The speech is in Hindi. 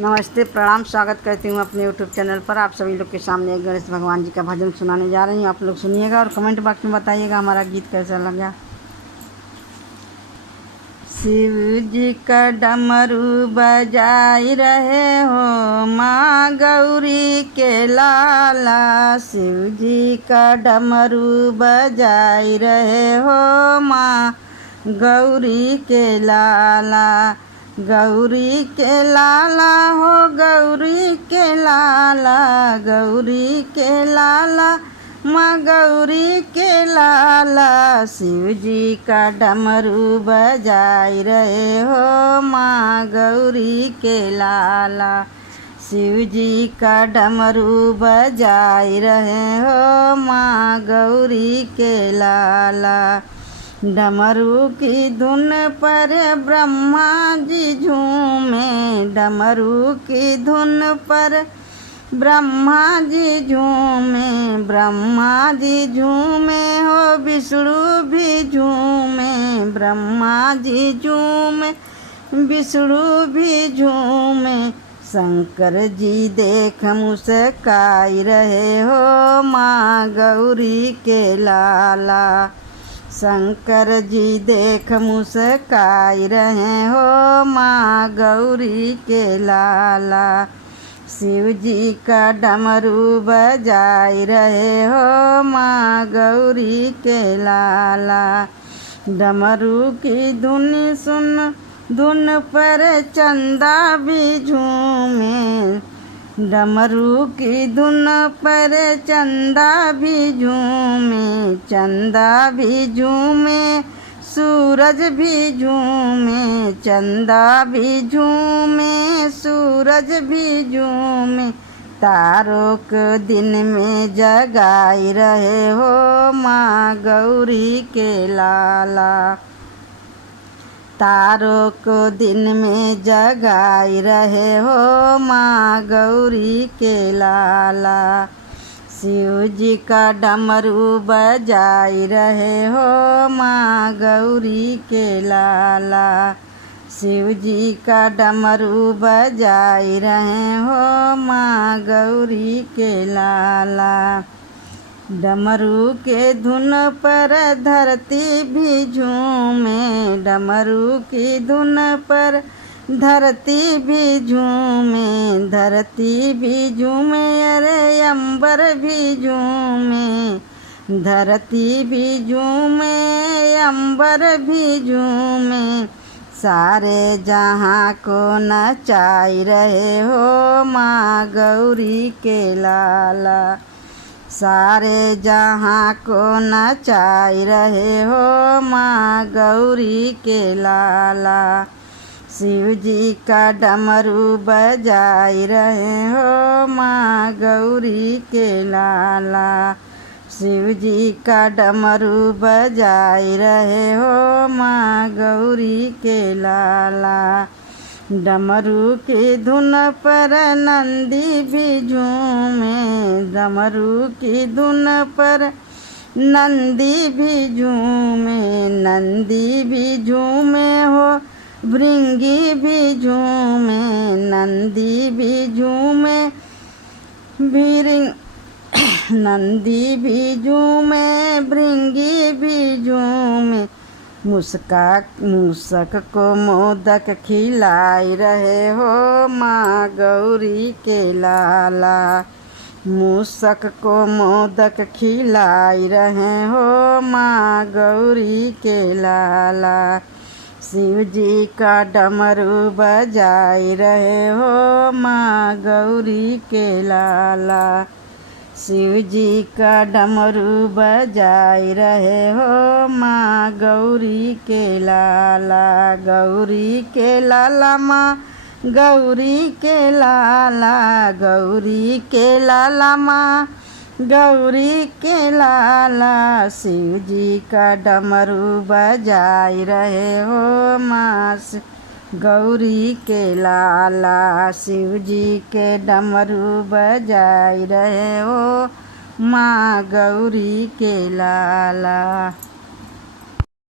नमस्ते, प्रणाम, स्वागत करती हूँ अपने यूट्यूब चैनल पर। आप सभी लोग के सामने एक गणेश भगवान जी का भजन सुनाने जा रही हूँ। आप लोग सुनिएगा और कमेंट बॉक्स में बताइएगा हमारा गीत कैसा लगा। शिव जी का डमरू बजाई रहे हो माँ गौरी के लाला। शिव जी का डमरू बजाई रहे हो माँ गौरी के लाला। गौरी के लाला हो गौरी के लाला, गौरी के लाला, माँ गौरी के लाला। शिव जी का डमरू बजाई रहे हो माँ गौरी के लाला। शिव जी का डमरू बजाई रहे हो माँ गौरी के लाला। डमरू की धुन पर ब्रह्मा जी झूमे, डमरू की धुन पर ब्रह्मा जी झूमे। ब्रह्मा जी झूमे हो विष्णु भी झूमे, ब्रह्मा जी झूमे विष्णु भी झूमे। शंकर जी देख मुस्काई रहे हो माँ गौरी के लाला। शंकर जी देख मुस्काई रहे हो माँ गौरी के लाला। शिव जी का डमरू बजाई रहे हो माँ गौरी के लाला। डमरू की धुन सुन धुन पर चंदा भी झूमे, डमरू की धुन पर चंदा भी झूमे। चंदा भी झूमे सूरज भी झूमे, चंदा भी झूमे सूरज भी झूमे। तारों को दिन में जगाई रहे हो माँ गौरी के लाला। तारों को दिन में जगाई रहे हो माँ गौरी के लाला। शिव जी का डमरू बजाई रहे हो माँ गौरी के लाला। शिव जी का डमरू बजाई रहे हो माँ गौरी के लाला। डमरू के धुन पर धरती भी झूमे, डमरू की धुन पर धरती भी झूमे। धरती भी झूमे अरे अंबर भी झूमे, धरती भी झूमे अंबर भी झूमे। सारे जहाँ को नचाई रहे हो माँ गौरी के लाला। सारे जहाँ को नचाई रहे हो माँ गौरी के लाला। शिव जी का डमरू बजाई रहे हो माँ गौरी के लाला। शिव जी का डमरू बजाई रहे हो माँ गौरी के लाला। डमरू की धुन पर नंदी भी झूमे, डमरू की धुन पर नंदी भी झूमे। नंदी भी झूमे हो भृंगी भी झूमे, नंदी भी झूमे नंदी भी झूमे भृंगी भी झूमे। मूषक को मोदक खिलाई रहे हो माँ गौरी के लाला। मूषक को मोदक खिलाई रहे हो माँ गौरी के लाला। शिव जी का डमरू बजाई रहे हो माँ गौरी के लाला। शिव जी का डमरू बजाई रहे हो माँ गौरी के लाला। गौरी के लाला माँ गौरी के लाला, गौरी के लाला माँ गौरी के लाला। शिव जी का डमरू बजाई रहे हो माँ गौरी के लाला। शिव जी के डमरू बजाई रहे हो माँ गौरी के लाला।